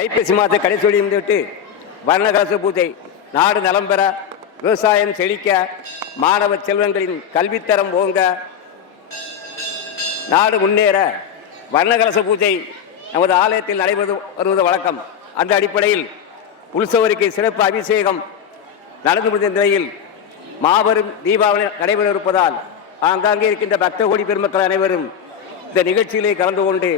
ஐப்பசி மாத கடைசொலி இருந்துவிட்டு வர்ணகலச பூஜை நாடு நலம் பெற, விவசாயம் செழிக்க, மாணவ செல்வங்களின் கல்வித்தரம் ஓங்க, நாடு முன்னேற வர்ணகலச பூஜை நமது ஆலயத்தில் நடைபெறுவது வருவது வழக்கம். அந்த அடிப்படையில் உற்சவருக்கு சிறப்பு அபிஷேகம் நடந்து முடிந்த நிலையில் மாபெரும் தீபாவளி நடைபெற இருப்பதால் ஆங்காங்கே இருக்கின்ற பக்த கோடி பெருமக்கள் அனைவரும் இந்த நிகழ்ச்சியிலே கலந்து கொண்டு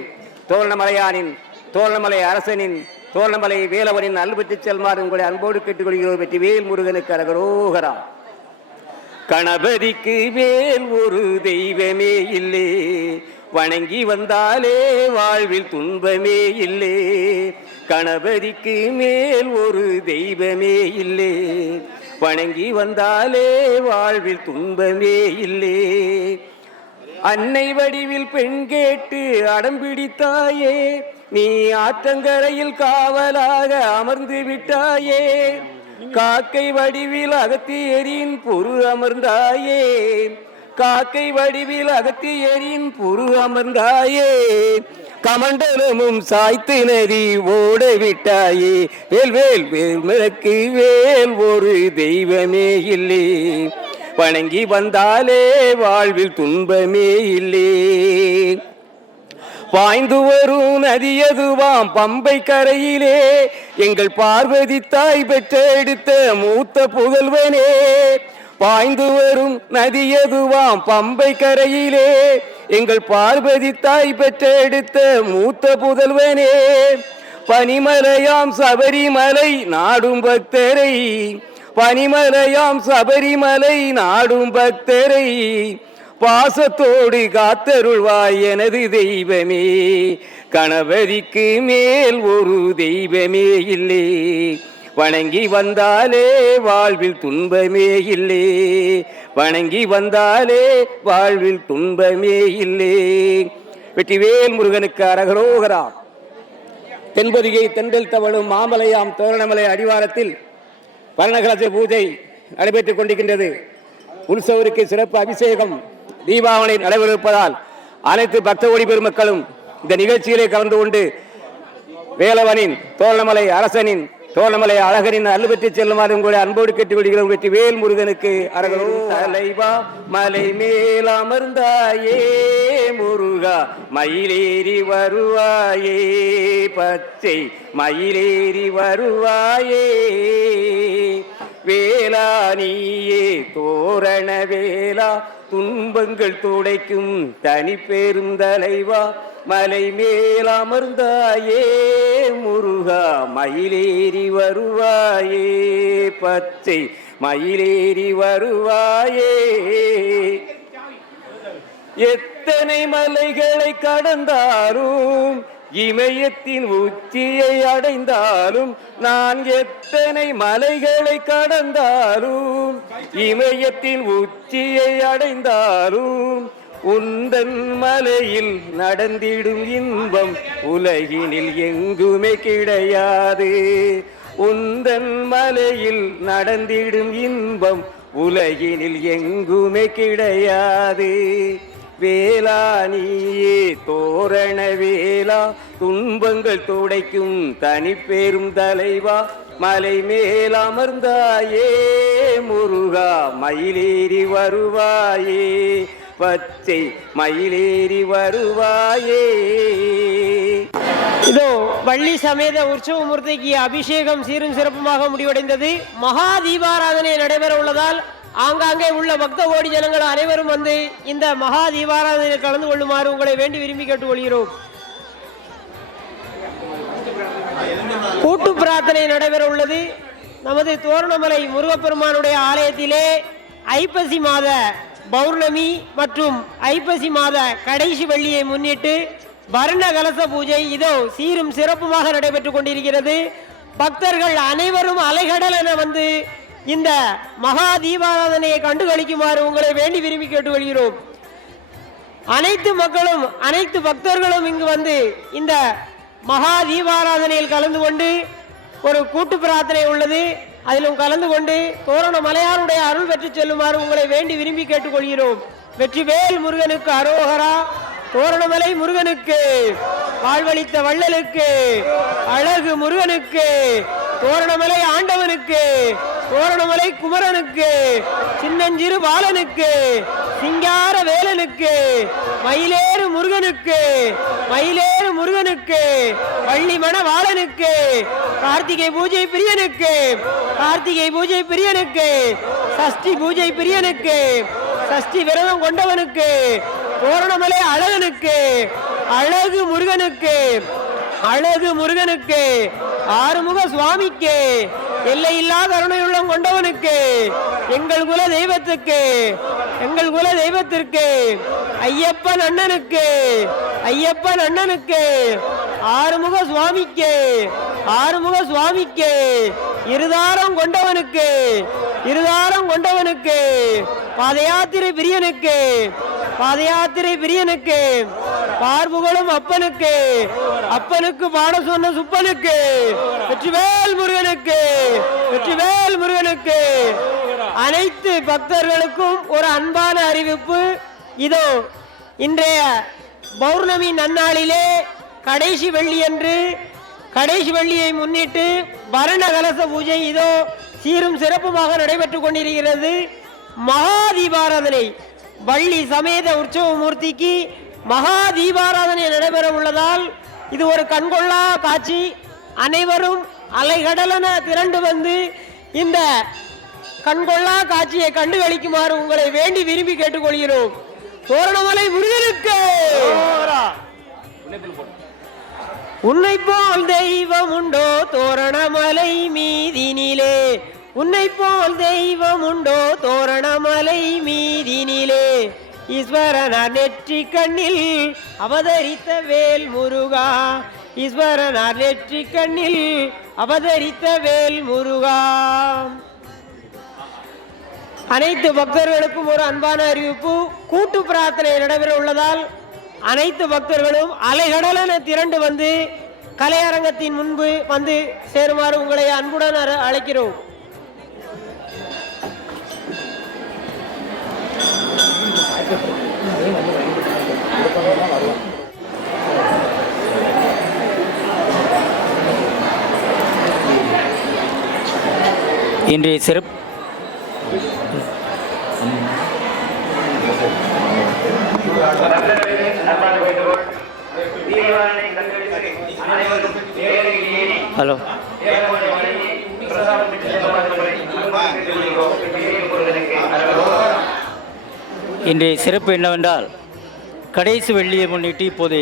தோரணமலையானின், தோரணமலை அரசனின், தோரணமலை வேலவனின் அல்பற்றி செல்மாறு உங்களை அன்போடு கேட்டுக்கொள்கிறோம். வெற்றி வேல் முருகனுக்கு அரகரோகரா. கணபதிக்கு வேல் ஒரு தெய்வமே இல்லே, வணங்கி வந்தாலே வாழ்வில் துன்பமே இல்லே. கணபதிக்கு மேல் ஒரு தெய்வமே இல்லே, வணங்கி வந்தாலே வாழ்வில் துன்பமே இல்லே. அன்னை வடிவில் பெண் கேட்டு அடம்பிடித்தாயே, நீ ஆற்றங்கரையில் காவலாக அமர்ந்து விட்டாயே. காக்கை வடிவில் அகத்தியரின் பொரு அமர்ந்தாயே, காக்கை வடிவில் அகத்தியரின் பொரு அமர்ந்தாயே. கமண்டலமும் சாய்த்து நதி ஓட விட்டாயே. வேல் வேல் வேல்மனுக்கு வேல் ஒரு தெய்வமே இல்லை, வணங்கி வந்தாலே வாழ்வில் துன்பமே இல்லை. பாய்ந்து வரும் நதியதுவாம் பம்பை கரையிலே, எங்கள் பார்வதி தாய் பெற்றெடுத்த மூத்த புதல்வனே. பாய்ந்து வரும் நதியதுவாம் பம்பை கரையிலே, எங்கள் பார்வதி தாய் பெற்றெடுத்த மூத்த புதல்வனே. பனிமலையாம் சபரிமலை நாடும் பக்தரை, பனிமலையாம் சபரிமலை நாடும் பக்தரை பாசத்தோடு காத்தருள்வாய் எனது தெய்வமே. கணபதிக்கு மேல் ஒரு தெய்வமே இல்லை, வணங்கி வந்தாலே வாழ்வில் துன்பமே இல்லை, வணங்கி வந்தாலே வாழ்வில் துன்பமே இல்லை. வெற்றிவேல் முருகனுக்கு அரகரோகரா. தென்பொதிகை தென்றல் தவழும் மாமலையாம் தோரணமலை அடிவாரத்தில் வர்ணகலச பூஜை நடைபெற்றுக் கொண்டிருக்கின்றது. உற்சவருக்கு சிறப்பு அபிஷேகம் தீபாவளி நடைபெறுவதால் அனைத்து பக்த கோடி பெருமக்களும் இந்த நிகழ்ச்சியிலே கலந்து கொண்டு வேலவனின், தோரணமலை அரசனின், தோரணமலை அழகனின் அருள் பெற்று செல்லுமாறு உங்களை அன்போடு கேட்டுக்கொள்கிறோம். வெற்றி வேல் முருகனுக்கு அரகரோகரா. தலைவா மலை மேல் அமர்ந்தாயே முருகா, மயிலேறி வருவாயே, பச்சை மயிலேறி வருவாயே. வேளா நீயே தோரண வேளா, துன்பங்கள் துடைக்கும் தனி பெரும் தலைவா. மலை மேல் அமர்ந்தாயே முருகா, மயிலேறி வருவாயே, பச்சை மயிலேறி வருவாயே. எத்தனை மலைகளை கடந்தாலும், இமயத்தின் உச்சியை அடைந்தாலும், நான் எத்தனை மலைகளை கடந்தாலும், இமயத்தின் உச்சியை அடைந்தாலும், உந்தன் மலையில் நடந்திடும் இன்பம் உலகினில் எங்குமே கிடையாது. உந்தன் மலையில் நடந்திடும் இன்பம் உலகினில் எங்குமே கிடையாது. வேளா நீயே தோரண வேளா, துன்பங்கள் துடைக்கும் தனி பெரும் தலைவா. மலை மேல் அமர்ந்தாயே முருகா, மயிலேறி வருவாயே, பச்சை மயிலேறி வருவாயே. இதோ வள்ளி சமேத உற்சவமூர்த்திக்கு அபிஷேகம் சீரும் சிறப்புமாக முடிவடைந்தது. மகா தீபாராதனை நடைபெற உள்ளதால் ஆங்காங்கே உள்ள பக்த கோடி ஜனங்கள் அனைவரும் வந்து இந்த மகா தீபாராதனையில் கலந்து கொள்ளுமாறு உங்களை வேண்டி விரும்பி கேட்டுக்கொள்கிறோம். கூட்டு பிரார்த்தனை நடைபெற உள்ளது. நமது தோரணமலை முருகப்பெருமானுடைய ஆலயத்திலே ஐப்பசி மாத பௌர்ணமி மற்றும் ஐப்பசி மாத கடைசி வெள்ளியை முன்னிட்டு வர்ண கலச பூஜை இதோ சீரும் சிறப்புமாக நடைபெற்றுக் கொண்டிருக்கிறது. பக்தர்கள் அனைவரும் அலைகடல் என வந்து இந்த மகா தீபாராதனையை கண்டுகளிக்குமாறு உங்களை வேண்டி விரும்பி கேட்டுக்கொள்கிறோம். அனைத்து மக்களும், அனைத்து பக்தர்களும் இங்கு வந்து இந்த மகா தீபாராதனையில் கலந்து கொண்டு ஒரு கூட்டு பிரார்த்தனை உள்ளது, அதிலும் கலந்து கொண்டு தோரண மலையாருடைய அருள் பெற்று செல்லுமாறு உங்களை வேண்டி விரும்பி கேட்டுக்கொள்கிறோம். வெற்றி வேல் முருகனுக்கு அரோகரா. தோரணமலை முருகனுக்கு, வாழ்வளித்த வள்ளலுக்கு, அழகு முருகனுக்கு, தோரணமலை ஆண்டவனுக்கு, தோரணமலை குமரனுக்கு, சின்னஞ்சிறு பாலனுக்கு, சிங்கார வேலனுக்கு, மயிலேறு முருகனுக்கு, மயிலேறு முருகனுக்கு, வள்ளிமண வாளனுக்கு, கார்த்திகை பூஜை பிரியனுக்கு, கார்த்திகை பூஜை பிரியனுக்கு, சஷ்டி பூஜை பிரியனுக்கு, சஷ்டி விரதம் கொண்டவனுக்கு, தோரணமலை அழகனுக்கு, அழகு முருகனுக்கு, அழகு முருகனுக்கு, ஆறுமுக சுவாமிக்கு, எல்லையில்லா கருணையுள்ளம் கொண்டவனுக்கு, எங்கள் குல தெய்வத்துக்கு, எங்கள் குல தெய்வத்திற்கு, ஐயப்பன் அண்ணனுக்கு, ஐயப்பன் அண்ணனுக்கு, ஆறுமுக சுவாமிக்கு, ஆறுமுக சுவாமிக்கு, இருதாரம் கொண்டவனுக்கு, இருதாரம் கொண்டவனுக்கு, பாதயாத்திரை பிரியனுக்கு, பாதயாத்திரை பிரியனுக்கு, பார்புகளும் அப்பனுக்கு, அப்பனுக்கு பாட சொன்ன சுப்பனுக்கு, வெற்றிவேல் முருகனுக்கு, வெற்றிவேல் முருகனுக்கு. அனைத்து பக்தர்களுக்கும் ஒரு அன்பான அறிவிப்பு. இதோ இன்றைய பௌர்ணமி நன்னாளிலே கடைசி வெள்ளியன்று, கடைசி வெள்ளியை முன்னிட்டு வரண கலச பூஜை இதோ சீரும் சிறப்புமாக நடைபெற்றுக் கொண்டிருக்கிறது. மகா தீபாராதனை, வள்ளி சமேத உற்சவ மூர்த்திக்கு மகா தீபாராதனை நடைபெற உள்ளதால் இது ஒரு கண்கொள்ளா காட்சி. அனைவரும் அலைகடலென திரண்டு வந்து இந்த கண்கொள்ளா காட்சியை கண்டு களிக்குமாறு உங்களை வேண்டி விரும்பி கேட்டுக்கொள்கிறோம். தோரணமலை முருகனுக்கு, உன்னை போல் தெய்வம் உண்டோ தோரணமலை மீதினிலே, உன்னை போல் தெய்வம் உண்டோ தோரணமலை மீதினிலே, ஈஸ்வரனார் நெற்றி கண்ணில் அவதரித்த வேல் முருகா, ஈஸ்வரனார் நெற்றி கண்ணில் அவதரித்த வேல் முருகா. அனைத்து பக்தர்களுக்கும் ஒரு அன்பான அறிவிப்பு. கூட்டு பிரார்த்தனை நடைபெற உள்ளதால் அனைத்து பக்தர்களும் அலைகடலென திரண்டு வந்து கலையரங்கத்தின் முன்பு வந்து சேருமாறு உங்களை அன்புடன் அழைக்கிறோம். இன்றைய சிறப்பு ஹலோ இன்றைய சிறப்பு என்னவென்றால் கடைசி வெள்ளியை முன்னிட்டு இப்போது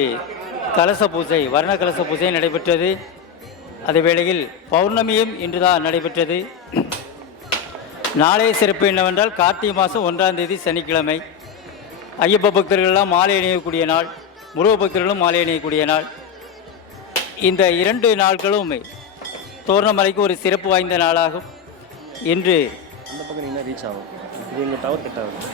கலச பூஜை, வர்ண கலச பூஜை நடைபெற்றது. அதே வேளையில் பௌர்ணமியும் இன்றுதான் நடைபெற்றது. நாளைய சிறப்பு என்னவென்றால் கார்த்திகை மாதம் 1ஆம் தேதி சனிக்கிழமை. ஐயப்ப பக்தர்களெல்லாம் மாலை அணியக்கூடிய நாள், முருக பக்தர்களும் மாலை அணியக்கூடிய நாள். இந்த 2 நாட்களும் தோரணமலைக்கு ஒரு சிறப்பு வாய்ந்த நாளாகும். இன்று அந்த பக்கம் நீங்கள் ரீச் ஆகும். இது எங்கள் டவர் கிட்ட ஆகும்.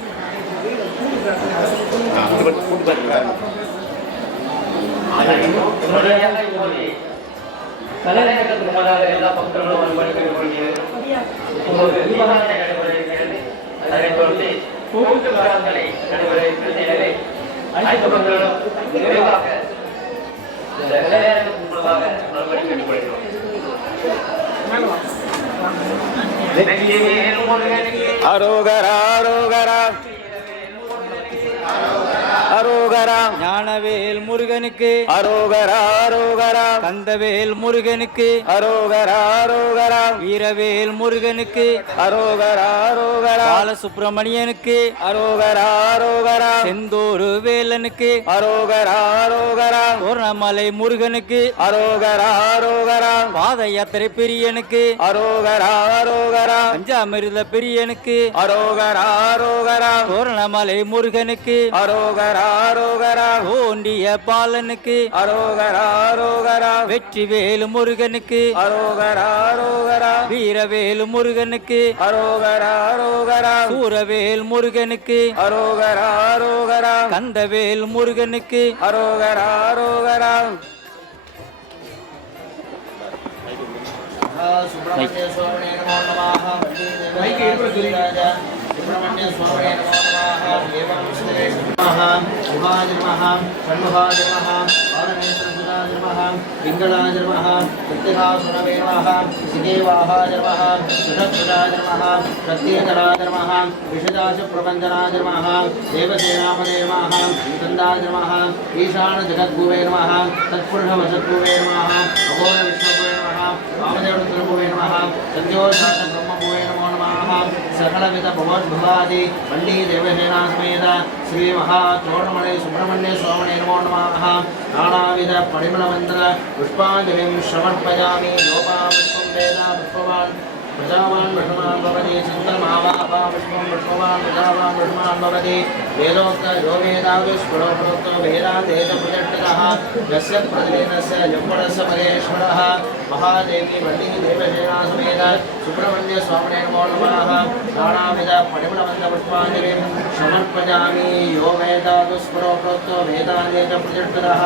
எல்லா பக்தர்களும் அரோகரா அரோகரா அரோகரா, ஞானவேல் முருகனுக்கு அரோகரா அரோகரா, கந்தவேல் முருகனுக்கு அரோகரா அரோகரா, வீரவேல் முருகனுக்கு அரோகரா அரோகரா, பாலசுப்பிரமணியனுக்கு அரோகரா அரோகரா, செந்தூரு வேலனுக்கு அரோகரா அரோகரா, தோரணமலை முருகனுக்கு அரோகரா அரோகரா, பாத யாத்திரை பிரியனுக்கு அரோகரா அரோகரா, பஞ்சாமிர்த பிரியனுக்கு அரோகரா அரோகரா, தோரணமலை முருகனுக்கு அரோகரா அரோகரா, ஓண்டிய பாலனுக்கு அரோகரா அரோகரா, வெற்றிவேலு முருகனுக்கு அரோகரா அரோகரா, வீரவேலு முருகனுக்கு அரோகரா அரோகரா, சூரவேல் முருகனுக்கு அரோகரா அரோகரா, கந்தவேல் முருகனுக்கு அரோகரா அரோகரா. சுப்பிரமணிய சுவாமியே நமோ நமः. சுப்பிரமணிய சுவாமியே நமோ நமः. தேவம் சுரேஷ் நமः. முகாய நமஹ ஷண்முகாய நமஹ பாலநேத்ரசுதாய நமஹ பிங்களாய நமஹ கிருத்திகாசுரவே நமஹ சிகேவாகாய நமஹ சுஷத்சுதாய நமஹ சத்யேதராய நமஹ விஷதாச பிரபஞ்சனாய நமஹ தேவசேனாபதே நமஹ ஸ்கந்தாய நமஹ ஈசான ஜகத்குவே நமஹ தத்புருஷ வசத்குவே நமஹ அகோர விஷ்ணுவே நமஹ வாமதேவருத்ரகுவே நமஹ சத்யோஜாத பிரம்மகுவே நமோ நமஹ சகலவித பவோத்பவாதி வள்ளி தேவசேனா சமேத ஸ்ரீ மகா தோரணமலை சுப்பிரமணிய சுவாமினே நமோ நமஹ நானாவித பரிமளமந்திர புஷ்பாஞ்சலிம் சமர்ப்பயாமி யோகா புஷ்பம் வேத புஷ்பவான் प्रजावान् विष्णुमान् भवति चिन्तनमावापा पुष्पं विष्णुवान् प्रजावान् विष्णुमान् भवति वेदोक्त यो वेदाविष्पुरोक्तो वेदान्तेन प्रजट्टतः यस्य प्रतिदिनस्य यम्पडस्य महेश्वरः महादेवी वल्ली देवसेना समेत सुब्रह्मण्यस्वामिने नमो नमः नानाविध परिमलबन्धपुष्पाञ्जलिं समर्पयामि यो वेदाविष्पुरोक्तो वेदान्तेन प्रजट्टतः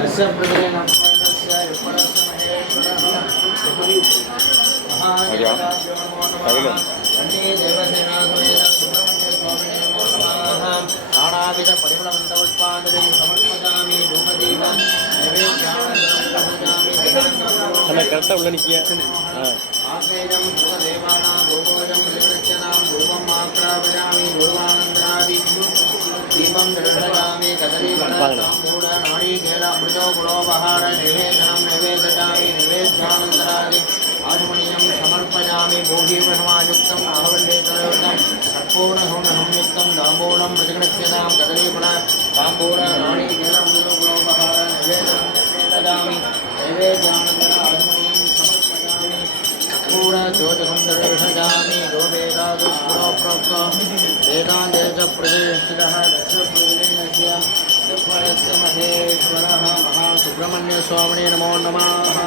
यस्य प्रतिदिनस्य यम्पडस्य महेश्वरः नानाविध परिमलबन्धपुष्पाञ्जलिं समर्पयामि धूमदीपं கரெக்டாக உள்ள நிற்கிய आग्नेयं भूदेवानां भूभोजं त्रिवृत्यनां धूपम् आक्रापयामि धूर्वानन्दनादि दीपं दर्शयामि कदलीफलताम्बूल नारीकेलामृतो गुणोपहार निवेदनं निवेदयामि निवेद्यानन्दनादि आचमनीयं समर्पयामि भूभीषमायुक्तम् आहवल्लेतरयुक्तं कर्पूर्णसंयुक्तं ताम्बूलं प्रतिगृह्यतां कदलीफल ताम्बूल नारीकेलामृतो गुणोपहार निवेदनं निवेदयामि नैवेद्यानन्दन आचमनीयं समर्पयामि ज्योतिसुन्दरविषयामि यो वेदादुष्पुरोक्तो वेदान्ते च प्रतिष्ठितः दशप्रतिदिनस्य दुःखस्य महेश्वरः महासुब्रह्मण्यस्वामिने नमो नमः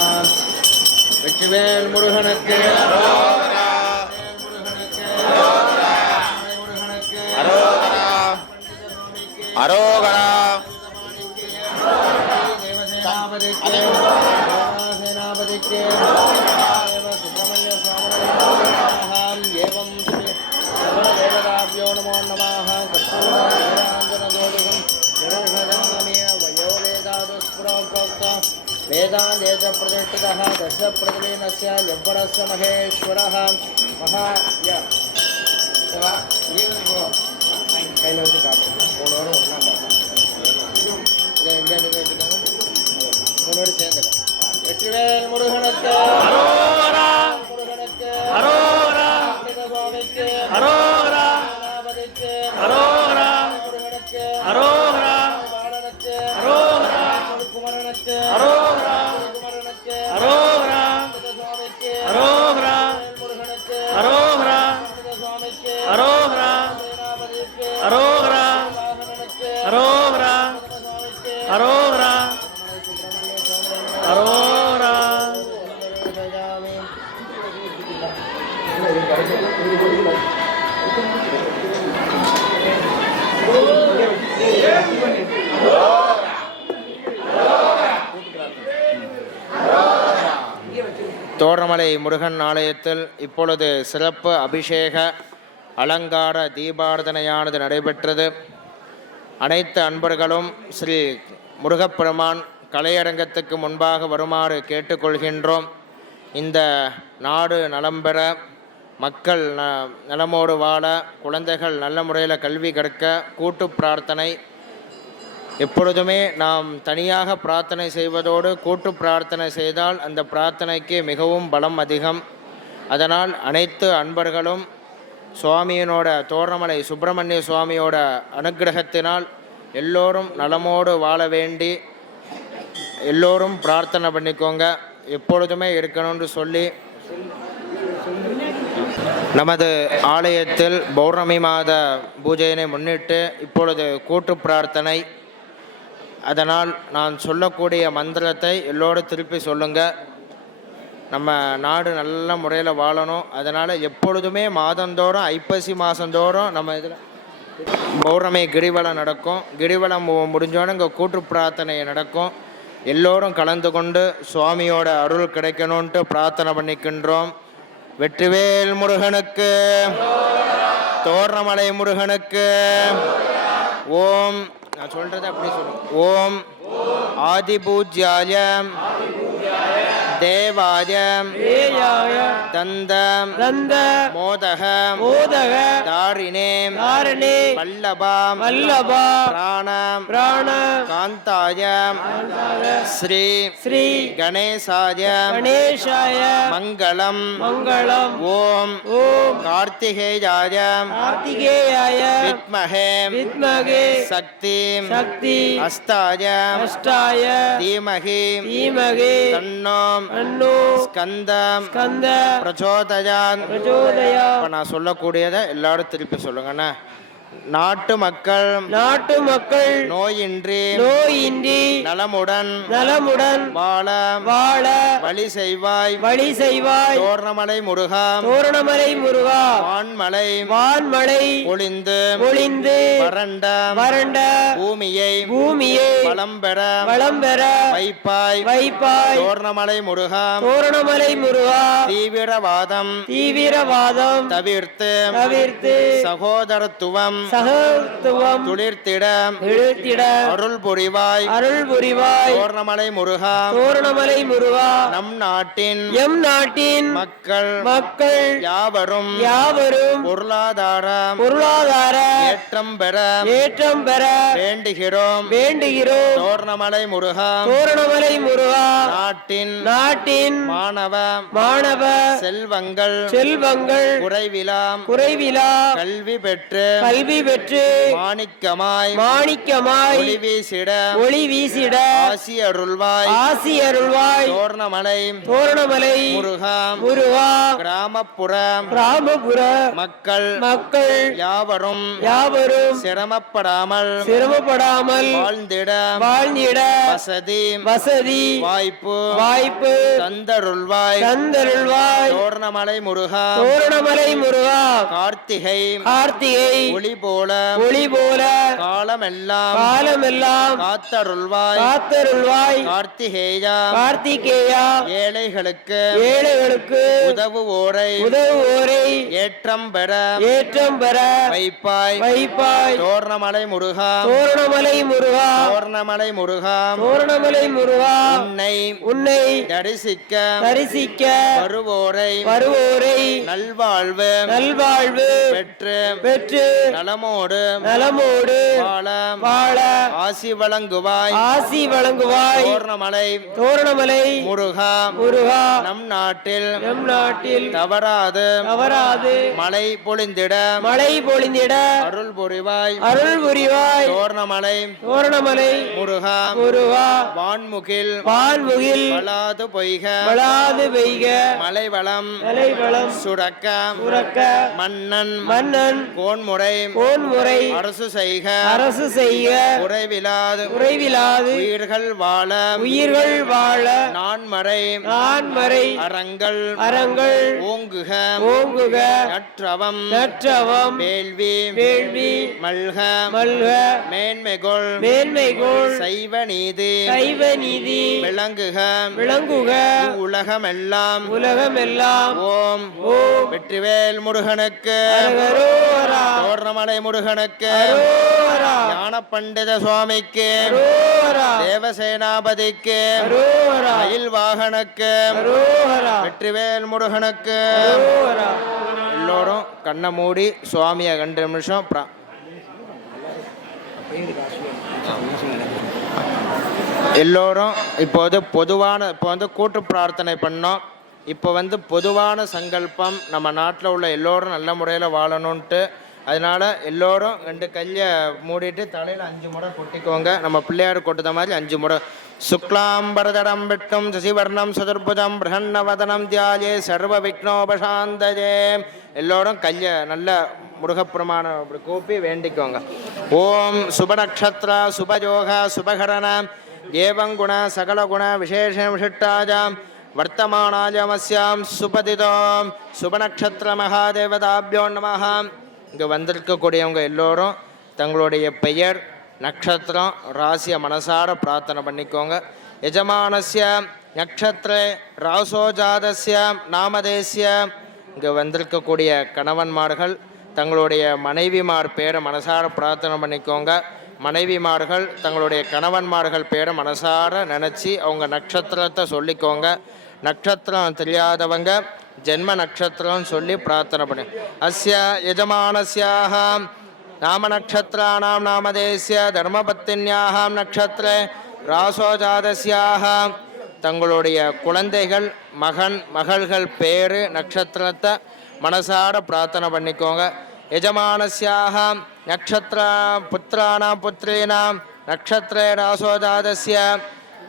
வெற்றிவேல் முருகனுக்கு அரோகரா சேனாபதிக்கு சுப்பிரமணிய சுவாமி ஏவம் தேவதாபியோ நமோ நமः கற்பூராஞ்சனதோதிகம் ஜடர்ஷயாமி வயோவேதாதுஸ்புரோக்தோ वेदान्ते च प्रतिष्ठितः दशप्रतिदिनस्य यव्वरस्य महेश्वरः महाय கையில் வச்சு காட்டும் 3 வரும் ஒன்றா காட்டும் இதை எங்கே வச்சுக்கோங்க 3 வரும் சேர்ந்துடும் வெற்றிவேல் முருகனுக்கு முருகனுக்கு சுவாமிக்கு முருகனுக்கு பாலனுக்கு குமரனுக்கு குமரனுக்கு சுவாமிக்கு முருகனுக்கு சுவாமிக்கு தோரணமலை முருகன் ஆலயத்தில் இப்பொழுது சிறப்பு அபிஷேக அலங்கார தீபாராதனையானது நடைபெற்றது. அனைத்து அன்பர்களும் ஸ்ரீ முருகப்பெருமான் கலையரங்கத்துக்கு முன்பாக வருமாறு கேட்டுக்கொள்கின்றோம். இந்த நாடு நலம் பெற, மக்கள் நலமோடு வாழ, குழந்தைகள் நல்ல முறையில் கல்வி கற்க கூட்டு பிரார்த்தனை. எப்பொழுதுமே நாம் தனியாக பிரார்த்தனை செய்வதோடு கூட்டு பிரார்த்தனை செய்தால் அந்த பிரார்த்தனைக்கு மிகவும் பலம் அதிகம். அதனால் அனைத்து அன்பர்களும் சுவாமியினோட தோரணமலை சுப்பிரமணிய சுவாமியோட அனுக்கிரகத்தினால் எல்லோரும் நலமோடு வாழ வேண்டி எல்லோரும் பிரார்த்தனை பண்ணிக்கோங்க. எப்பொழுதுமே இருக்கணும்னு சொல்லி நமது ஆலயத்தில் பௌர்ணமி மாத பூஜையினை முன்னிட்டு இப்பொழுது கூட்டு பிரார்த்தனை. அதனால் நான் சொல்லக்கூடிய மந்திரத்தை எல்லோரும் திருப்பி சொல்லுங்கள். நம்ம நாடு நல்ல முறையில் வாழணும். அதனால் எப்பொழுதுமே மாதந்தோறும் ஐப்பசி மாதந்தோறும் நம்ம இதில் பௌர்ணமி கிரிவலம் நடக்கும். கிரிவலம் முடிஞ்சோன்னு இங்கே கூட்டு பிரார்த்தனை நடக்கும். எல்லோரும் கலந்து கொண்டு சுவாமியோட அருள் கிடைக்கணும்ன்ட்டு பிரார்த்தனை பண்ணிக்கின்றோம். வெற்றிவேல் முருகனுக்கு, தோரணமலை முருகனுக்கு. ஓம் நான் சொல்றதை அப்படி சொல்லுங்க. ஓம் ஆதிபூஜ்யாய தேவாய தந்த தந்த மோதக மோதக தாரிணே தாரணே வல்லபா வல்லபா பிராண பிராண காந்தாய ஸ்ரீ ஸ்ரீ கணேசாய கணேசாய மங்களம் மங்களம் ஓம் ஓம் கார்த்திகேயாய கார்த்திகேயாய வித்மஹே வித்மகே சக்தி சக்தி அஸ்தாய அஷ்டாய தீமஹி தீமகே தன்னோ அன்னோ ஸ்கந்த ஸ்கந்த பிரச்சோதயாத். பிரச்சோதயா. இப்ப நான் சொல்லக்கூடியதை எல்லாரும் திருப்பி சொல்லுங்கண்ணா. நாட்டு மக்கள் நாட்டு மக்கள் நோயின்றி நோயின்றி நலமுடன் நலமுடன் வாழ வாழ வழி செய்வாய் வழி செய்வாய். தோரணமலை முருகா தோரணமலை முருகா வான்மலை வான்மழை பொழிந்து பொழிந்து வறண்ட வறண்ட பூமியை பூமியை வளம் பெற வளம் பெற வைப்பாய் வைப்பாய். தோரணமலை முருகா தோரணமலை முருகா தீவிரவாதம் தீவிரவாதம் தவிர்த்து தவிர்த்து சகோதரத்துவம் சகத்துவம் துளிர்த்திட எழுத்திட அருள் புரிவாய் அருள் புரிவாய். தோரணமலை முருகா தோரணமலை முருகா நம் நாட்டின் எம் நாட்டின் மக்கள் மக்கள் யாவரும் யாவரும் பொருளாதார பொருளாதார ஏற்றம் பெற ஏற்றம் பெற வேண்டுகிறோம். வேண்டுகிறோம். தோரணமலை முருகா தோரணமலை முருகா நாட்டின் நாட்டின் மாணவ மாணவ செல்வங்கள் செல்வங்கள் குறைவிலா குறைவிலா கல்வி பெற்று கல்வி பெற்று மாணிக்கமாய் மாணிக்கமாய் ஒளி வீசிட ஒளி வீசிட ஆசி அருள்வாய். ஆசி அருள்வாய். தோரணமலை தோரணமலை முருகா முருகா கிராமப்புற கிராமப்புற மக்கள் மக்கள் யாவரும் யாவரும் சிரமப்படாமல் சிரமப்படாமல் வாழ்ந்திட வாழ்ந்திட வசதி வசதி வாய்ப்பு வாய்ப்பு தந்தருள்வாய். தந்தருள்வாய். தோரணமலை முருகா தோரணமலை முருகா கார்த்திகை கார்த்திகை ஒளி போல ஒளி போல காலமெல்லாம் காலமெல்லாம் காத்தருள்வாய். காத்தருள்வாய். கார்த்திகேயா கார்த்திகேயா ஏழைகளுக்கு ஏழைகளுக்கு உதவுவோரை உதவுவோரை ஏற்றம் பெற ஏற்றம் பெற வைப்பாய். வைப்பாய். தோரணமலை முருகா தோரணமலை முருகா தோரணமலை முருகா தோரணமலை முருகா உன்னை உன்னை தரிசிக்க தரிசிக்க வருவோரை வருவோரை நல்வாழ்வு நல்வாழ்வு பெற்று பெற்று நலமோடு நலமோடு வாழ வாழ ஆசி வழங்குவாய். ஆசி வழங்குவாய். தோரணமலை தோரணமலை முருகா முருகா நம் நாட்டில் எம் நாட்டில் தவறாது தவறாது மழை பொழிந்திட மழை பொழிந்திட அருள் புரிவாய். அருள் புரிவாய். தோரணமலை தோரணமலை முருகா முருகா வான்முகில் வான்முகில் வளாது பொய்க வளாது பெய்க மலை வளம் மலை வளம் சுரக்க உறக்க மன்னன் மன்னன் கோன்முறை கோன்முறை அரசு செய்க அரசு செய்க குறைவிலாது குறைவிலாது உயிர்கள் வாழ உயிர்கள் வாழ நான்மறை நான்மறை அறங்கள் அறங்கள் ஓங்குக ஓங்குக நற்றவம் நற்றவம் வேள்வி வேள்வி மல்க மல்க மேன்மைகொள் மேன்மைகோள் சைவ நீதி சைவ நீதி விளங்குக விளங்குக உலகமெல்லாம் உலகமெல்லாம் ஓம் ஓம் வெற்றிவேல் முருகனுக்கு அரோரா தோரணமலை முருகனுக்கு அரோரா ஞான பண்டித சுவாமிக்கு அரோரா தேவசேனாபதிக்கு அரோரா மயில் வாகனுக்கு அரோரா வெற்றிவேல் முருகனுக்கு அரோரா. எல்லோரும் கண்ணை மூடி சுவாமியை 2 நிமிஷம் எல்லோரும் இப்போ கூட்டு பிரார்த்தனை பண்ணோம். இப்போ பொதுவான சங்கல்பம் நம்ம நாட்டில் உள்ள எல்லோரும் நல்ல முறையில் வாழணுன்ட்டு. அதனால எல்லோரும் 2 கையை மூடிட்டு தலையில் 5 முறை கொட்டிக்கோங்க. நம்ம பிள்ளையார் கொட்டுத மாதிரி 5 முறை. சுக்லாம்பரதரம் விட்டும் சசிவர்ணம் சதுர்புஜம் பிரகன்னவதனம் தியாயே சர்வ விக்னோபசாந்தஜே. எல்லோரும் கையை நல்ல முருகப்பிரமாணம் அப்படி கூப்பி வேண்டிக்கோங்க. ஓம் சுபநக்ஷத்ர சுபயோக சுபகரண ஏவங்குண சகலகுண விசேஷ விசிஷ்டாஜாம் வர்த்தமானாஜமஸ்யாம் சுபதிதோம் சுபநக்ஷத்ர மகாதேவதாபியோ நமஹ. இங்கே வந்திருக்கக்கூடியவங்க எல்லோரும் தங்களுடைய பெயர் நட்சத்திரம் ராசியை மனசார பிரார்த்தனை பண்ணிக்கோங்க. யஜமானஸ்ய நக்ஷத்ரே ராசோஜாதஸ்ய நாமதேசிய. இங்கே வந்திருக்கக்கூடிய கணவன்மார்கள் தங்களுடைய மனைவிமார் பேரை மனசார பிரார்த்தனை பண்ணிக்கோங்க. மனைவிமார்கள் தங்களுடைய கணவன்மார்கள் பேரை மனசார நினச்சி அவங்க நட்சத்திரத்தை சொல்லிக்கோங்க. நட்சத்திரம் தெரியாதவங்க ஜென்ம நட்சத்திரம்னு சொல்லி பிரார்த்தனை பண்ணு. அஸ்ய யஜமானஸ்யாக நாம நட்சத்திராணாம் நாமதேஸ்ய தர்மபத்தின்யாகாம் நட்சத்திர ராசோஜாதஸ்யாக தங்களுடைய குழந்தைகள் மகள்கள் பேரு நட்சத்திரத்தை மனசார பிரார்த்தனை பண்ணிக்கோங்க. யஜமானஸ்யாக நட்சத்திர புத்திராணாம் புத்திரீனாம் நட்சத்திர ராசோஜாதஸ்ய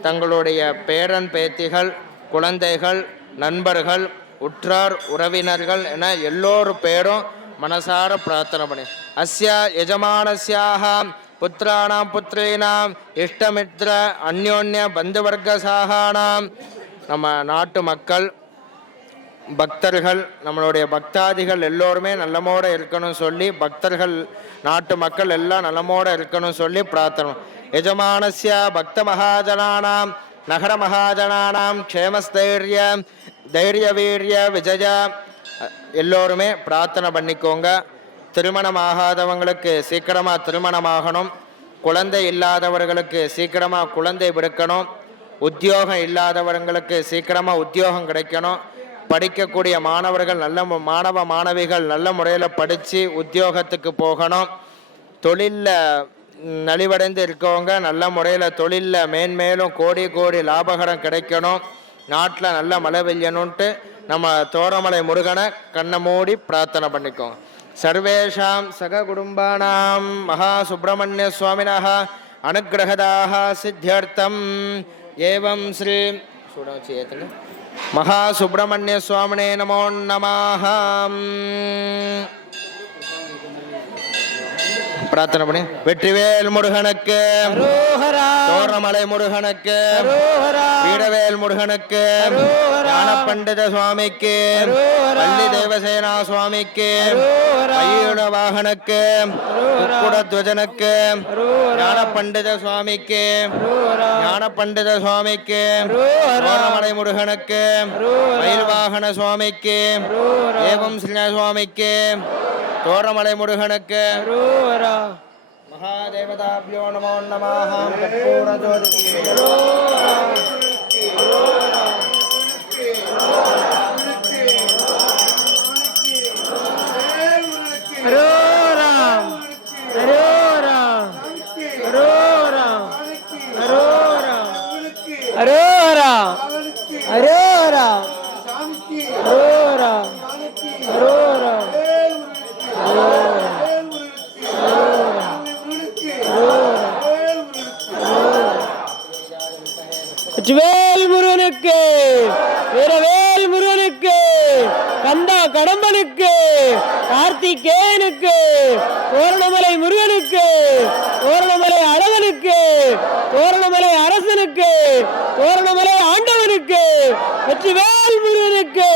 தங்களுடைய பேரன் பேத்திகள் குழந்தைகள் நண்பர்கள் உற்றார் உறவினர்கள் என எல்லோரும் பேரும் மனசார பிரார்த்தனை பண்ணி. அஸ்ய யஜமானஸ்யாக புத்திராணாம் புத்திரீனாம் இஷ்டமித்ர அந்யோன்ய பந்துவர்க்கசாகானாம் நம்ம நாட்டு மக்கள் பக்தர்கள் நம்மளுடைய பக்தாதிகள் எல்லோருமே நல்லமோடு இருக்கணும் சொல்லி பக்தர்கள் நாட்டு மக்கள் எல்லாம் நல்லமோடு இருக்கணும் சொல்லி பிரார்த்தனை. யஜமானஸ்ய பக்த மகாஜனானாம் நகர மகாஜனானாம் க்ஷேமஸ்தைரிய தைரிய வீரிய விஜய எல்லோருமே பிரார்த்தனை பண்ணிக்கோங்க. திருமணம் ஆகாதவங்களுக்கு சீக்கிரமாக திருமணமாகணும். குழந்தை இல்லாதவர்களுக்கு சீக்கிரமாக குழந்தை பிறக்கணும். உத்தியோகம் இல்லாதவர்களுக்கு சீக்கிரமாக உத்தியோகம் கிடைக்கணும். படிக்கக்கூடிய மாணவர்கள் மாணவ மாணவிகள் நல்ல முறையில் படித்து உத்தியோகத்துக்கு போகணும். தொழிலில் நலிவடைந்து இருக்கவங்க நல்ல முறையில் தொழிலில் மேன்மேலும் கோடி கோடி லாபகரம் கிடைக்கணும். நாட்டில் நல்ல மழை பெய்யணுன்ட்டு நம்ம தோரமலை முருகனை கண்ணை மூடி பிரார்த்தனை பண்ணிக்கோங்க. சர்வேஷாம் சக குடும்பானாம் மகா சுப்பிரமணிய சுவாமினः அனுக்கிரகதாக சித்தியர்த்தம் ஏவம் ஸ்ரீ மகா சுப்பிரமணிய சுவாமினே நமோ நமः. பிரார்த்தனை பண்ணி வெற்றிவேல் முருகனுக்கு, தோரணமலை முருகனுக்கு, வீரவேல் முருகனுக்கு, ஞானபண்டித சுவாமிக்கு, பள்ளி தேவசேனா சுவாமிக்கு, மயூர வாகனுக்கு, குக்குடத்வஜனுக்கு, ஞானபண்டித சுவாமிக்கு, ஞானபண்டித சுவாமிக்கு, தோரணமலை முருகனுக்கு, மயில் வாகன சுவாமிக்கு, ஏவம் ஸ்ரீ சுவாமிக்கு, தோரணமலை முருகனுக்கு, மகாதேவதாபியோ நமோ நமः. கற்பூர ஜோதி வெற்றிவேல் முருகனுக்கு, வீரவேல் முருகனுக்கு, கந்தா கடம்பனுக்கு, கார்த்திகேயனுக்கு, தோரணமலை முருகனுக்கு, தோரணமலை அழகனுக்கு, தோரணமலை அரசனுக்கு, தோரணமலை ஆண்டவனுக்கு, வெற்றிவேல் முருகனுக்கு,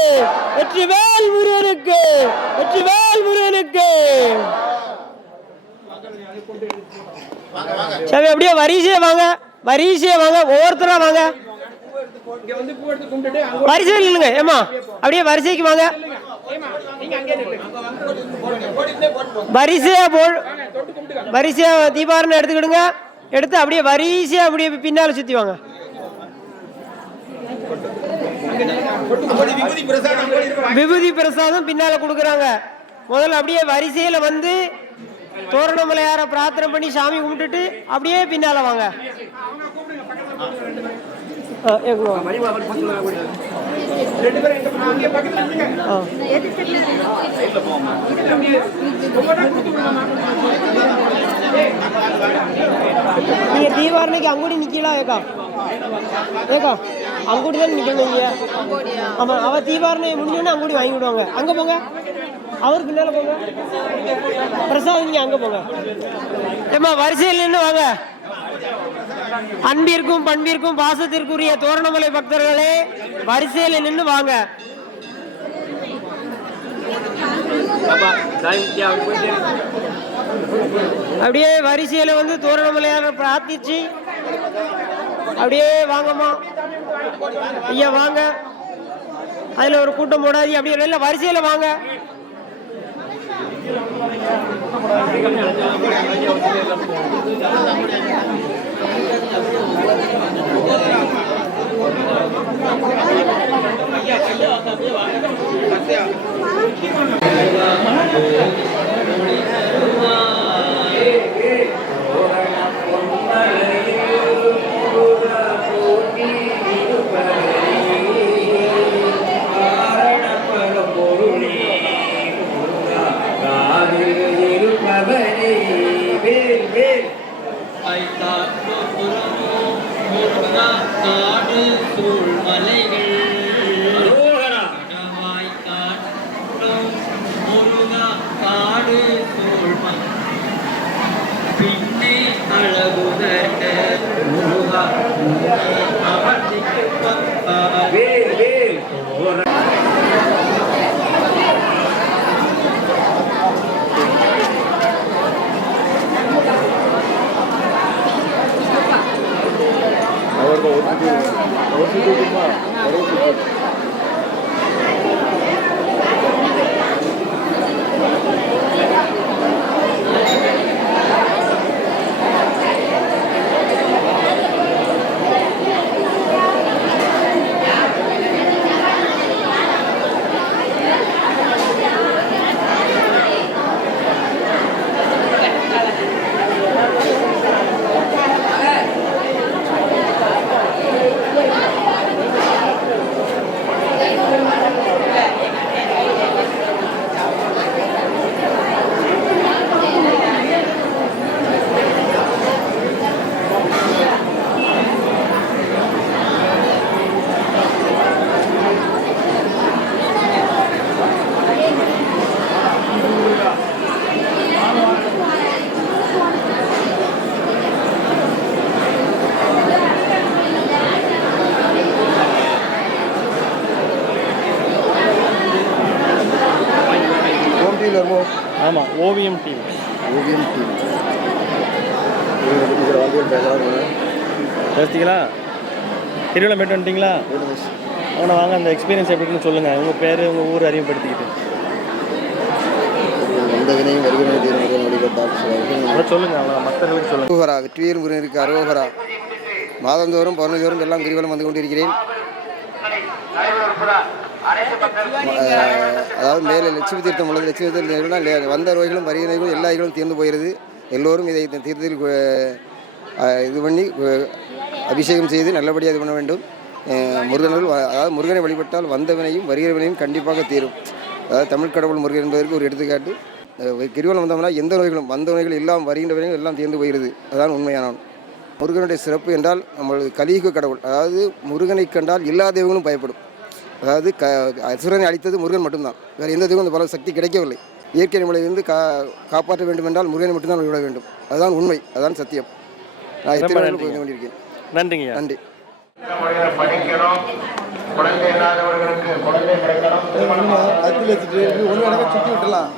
வெற்றிவேல் முருகனுக்கு, வெற்றிவேல் முருகனுக்கு. சரி, அப்படியே வரிசையா வாங்க, வரிசையா வாங்க, ஒவ்வொருத்தரா வாங்க. வரிசையில் இல்லைங்க ஏமா, அப்படியே வரிசைக்கு வாங்க. வரிசையா வரிசையா தீபாரணை எடுத்துக்கிடுங்க. எடுத்து அப்படியே வரிசையா அப்படியே பின்னால சுத்தி வாங்க. விபூதி பிரசாதம் பின்னால கொடுக்குறாங்க. முதல்ல அப்படியே வரிசையில வந்து தோரணமலையார பிரார்த்தனை பண்ணி சாமி கும்பிட்டுட்டு அப்படியே பின்னால வாங்க. நீங்க தீபாரணைக்கு அங்கூடி நிக்கலாம். ஏக்கா ஏக்கா அங்கூடி தான் நிக்கணும். ஆமா, அவ தீபாரணை முடிஞ்சோன்னு அங்கூடி வாங்கி விடுவாங்க. அங்க போங்க, அவருக்கு பின்னால போங்க. பிரசாதம் நீங்க அங்க போங்க. ஏமா வரிசையில் நின்று வாங்க. அன்பிற்கும் பண்பிற்கும் பாசத்திற்குரிய தோரணமலை பக்தர்களே, வரிசையில் நின்று வாங்க. அப்படியே வரிசையில வந்து தோரணமலையார பிரார்த்திச்சு அப்படியே வாங்கம்மா. ஐயா வாங்க, அதுல ஒரு கூட்டம் போடாது. அப்படியே வரிசையில வாங்க. ஆமாம், ஓவியம் டிவி. பேசிட்டீங்களா? திருவிழா போய்ட்டு வந்துட்டீங்களா? அவனை வாங்க, அந்த எக்ஸ்பீரியன்ஸ் எப்படி இருக்குன்னு சொல்லுங்கள். உங்கள் பேர், உங்கள் ஊர் அறிமுகப்படுத்திக்கிட்டு அதை சொல்லுங்கள். அவ்வளோ மற்றவர்களுக்கு சொல்லுங்கள். அரோகரா, வெற்றிவேல் முருகனுக்கு அரோகரா. மாதந்தோறும் பௌர்ணமிதோறும் எல்லாம் கிரிவலம் வந்து கொண்டிருக்கிறேன். அதாவது மேலே லட்சுமி தீர்த்தம் உள்ளது. லட்சுமி தீர்த்தம் வந்த நோய்களும் வருகிற நோய்களும் எல்லா நோய்களும் தீர்ந்து போகிறது. எல்லோரும் இதை தீர்த்தத்தில் இது பண்ணி அபிஷேகம் செய்து நல்லபடியாக இது பண்ண வேண்டும். முருகர்கள், அதாவது முருகனை வழிபட்டால் வந்த வினையும் வருகிற வினையும் கண்டிப்பாக தீரும். அதாவது தமிழ் கடவுள் முருகன் என்பதற்கு ஒரு எடுத்துக்காட்டு. கிரிவலம் வந்தோம்னா எந்த நோய்களும் வந்த நோய்கள் எல்லாம் வருகின்ற வினையும் எல்லாம் தீர்ந்து போகிறது. அதுதான் உண்மையான முருகனுடைய சிறப்பு என்றால் நம்மளது கலியுக கடவுள். அதாவது முருகனை கண்டால் எல்லா தெய்வங்களும் பயப்படும். அதாவது அசுரனை அழித்தது முருகன் மட்டும்தான். வேறு எந்த தெய்வம் அந்த பல சக்தி கிடைக்கவில்லை. இயற்கை நிலையிலிருந்து காப்பாற்ற வேண்டும் என்றால் முருகனை மட்டும்தான் விட வேண்டும். அதுதான் உண்மை, அதுதான் சத்தியம். நான் எத்தனை புரிந்து கொண்டிருக்கேன். நன்றிங்க. நன்றி. சுற்றி விட்டுலாம்.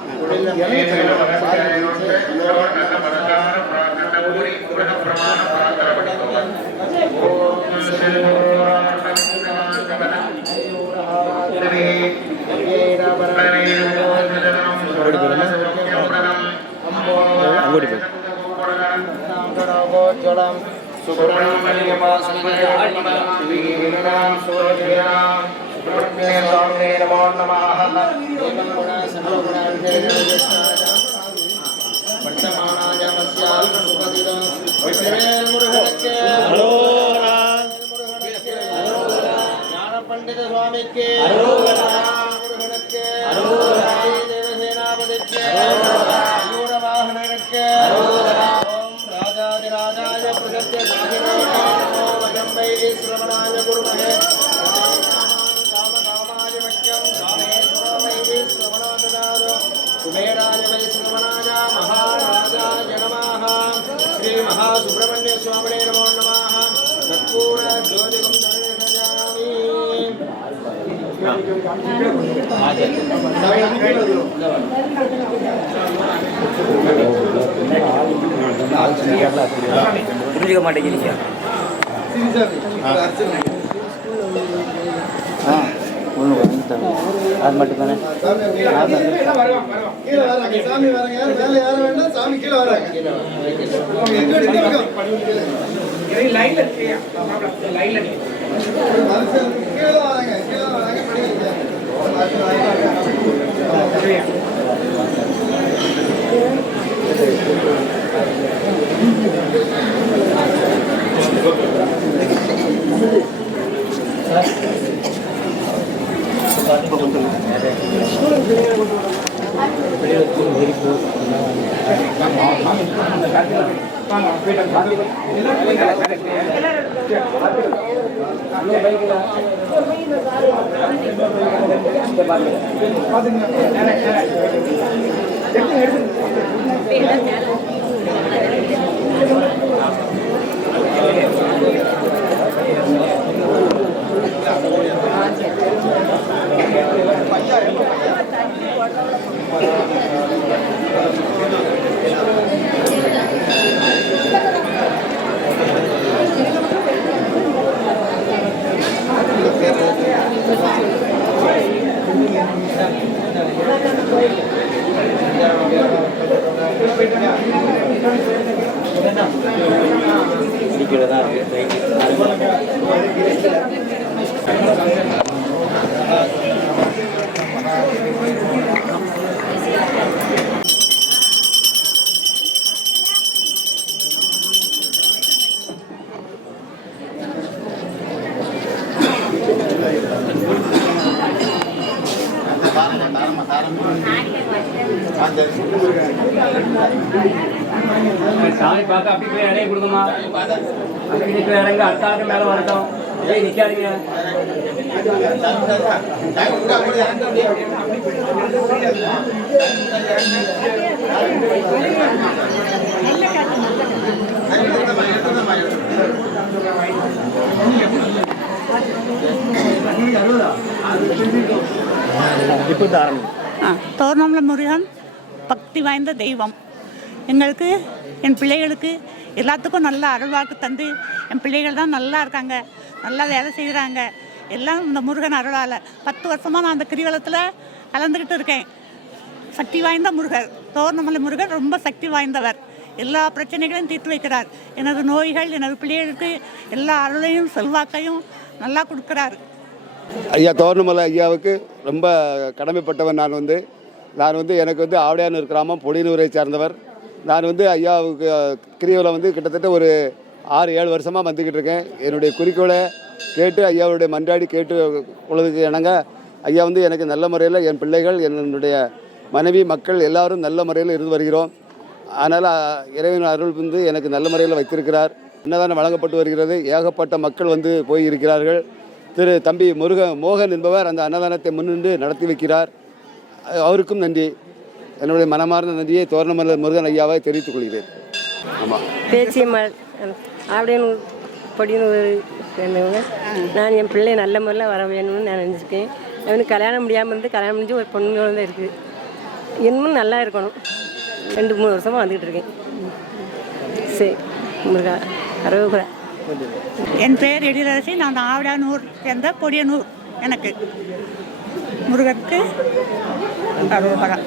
அங்கோடி போய் பண்டித சுவாமிக்கு தேவசேனாபதிக்கு வாகனனுக்கு ராஜாதிராஜாய பிரகத்திய ஸ்ரவணாய குருமகே காமகாமாய மக்கியம் காமேஸ்வரமை ஸ்ரவணாதனாதோ குபேராய வை ஸ்ரவணாய மகாராஜாய நமः ஸ்ரீ மகாசுப்ரமணிய சுவாமினே நமோ நமः கற்பூர ஜோதிகம் தரிசயாமி. புரிஞ்சுக்க மாட்டேங்கிறீங்க. ஒன்று வாங்கிட்டாங்க. அது மட்டும்தானே. சாமி பார்க்க அப்படி போய் இடையே கொடுங்கம்மா. அப்படி போய் இறங்க அடுத்தாளுக்கு மேலே வரட்டும். ஏய் நிற்காதீங்க. தோரணமலை முருகன் பக்தி வாய்ந்த தெய்வம். எங்களுக்கு என் பிள்ளைகளுக்கு எல்லாத்துக்கும் நல்ல அருள்வாக்கு தந்து என் பிள்ளைகள் தான் நல்லா இருக்காங்க, நல்லா வேலை செய்கிறாங்க. எல்லாம் இந்த முருகன் அருளால் 10 வருஷமாக நான் அந்த கிரிவலத்தில் கலந்துக்கிட்டு இருக்கேன். சக்தி வாய்ந்த முருகர், தோரணமலை முருகன் ரொம்ப சக்தி வாய்ந்தவர். எல்லா பிரச்சனைகளையும் தீர்த்து வைக்கிறார். எனது நோய்கள், எனது பிள்ளைகளுக்கு எல்லா அருளையும் செல்வாக்கையும் நல்லா கொடுக்குறாரு. ஐயா தோரணமலை ஐயாவுக்கு ரொம்ப கடமைப்பட்டவன். நான் வந்து எனக்கு ஆவடையானூர் கிராமம் பொடியனூரை சேர்ந்தவர். நான் ஐயாவுக்கு கிரிவலம் கிட்டத்தட்ட ஒரு 6-7 வருஷமாக வந்துக்கிட்டு இருக்கேன். என்னுடைய குறிக்கோளை கேட்டு ஐயாவுடைய மன்றாடி கேட்டு உள்ளதுக்கு இணங்க ஐயா எனக்கு நல்ல முறையில் என் பிள்ளைகள், என்னுடைய மனைவி, மக்கள் எல்லாரும் நல்ல முறையில் இருந்து வருகிறோம். அதனால் இறைவன் அருள் எனக்கு நல்ல முறையில் வைத்திருக்கிறார். அன்னதானம் வழங்கப்பட்டு வருகிறது. ஏகப்பட்ட மக்கள் போய் இருக்கிறார்கள். திரு தம்பி மோகன் என்பவர் அந்த அன்னதானத்தை முன்னின்று நடத்தி வைக்கிறார். அவருக்கும் நன்றி. என்னுடைய மனமார்ந்த நன்றியை தோரணமலை முருகன் ஐயாவை தெரிவித்துக் கொள்கிறேன். ஆமாம், பேச்சியம்மாள் அப்படின்னு பொடியனூர் சேர்ந்தவங்க. நான் என் பிள்ளை நல்ல முறையில் வர வேணும்னு நான் நினச்சிருக்கேன். அவனுக்கு கல்யாணம் முடியாமல் கல்யாணம் முடிஞ்சு ஒரு பொண்ணு தான் இருக்குது. இன்னும் நல்லா இருக்கணும். 2-3 வருஷமாக வந்துக்கிட்டு இருக்கேன். சரி, முருகா அரோகரா. என் பேர் எழிலரசி. நான் ஆவடானூர் சேர்ந்த பொடியனூர். எனக்கு முருகனுக்கு அரோகரா.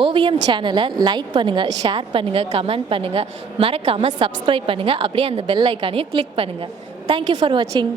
ஓவியம் சேனலை லைக் பண்ணுங்கள், ஷேர் பண்ணுங்கள், கமெண்ட் பண்ணுங்கள், மறக்காமல் சப்ஸ்கிரைப் பண்ணுங்கள். அப்படியே அந்த பெல் ஐக்கானையும் கிளிக் பண்ணுங்கள். தேங்க்யூ ஃபார் வாட்சிங்.